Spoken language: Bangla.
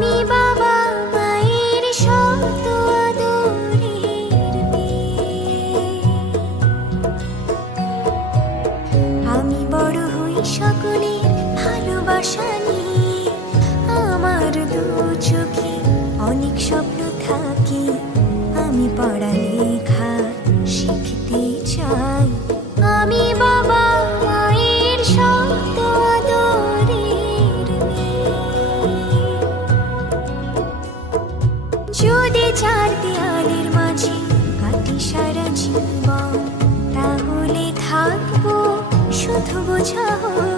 আমি বাবা মায়ের শত আদরের মেয়ে। আমি বড় হই সকলের ভালোবাসা নিয়ে, আমার দু চোখে অনেক স্বপ্ন থাকে, আমি পড়ালেখা শিখতে চাই। আমি বাবা মায়ের শত আদরের মেয়ে। যদি চার দেয়ালের মাঝে কাটি সারা জীবন, তাহলে থাকবো শুধু বোঝা হয়ে।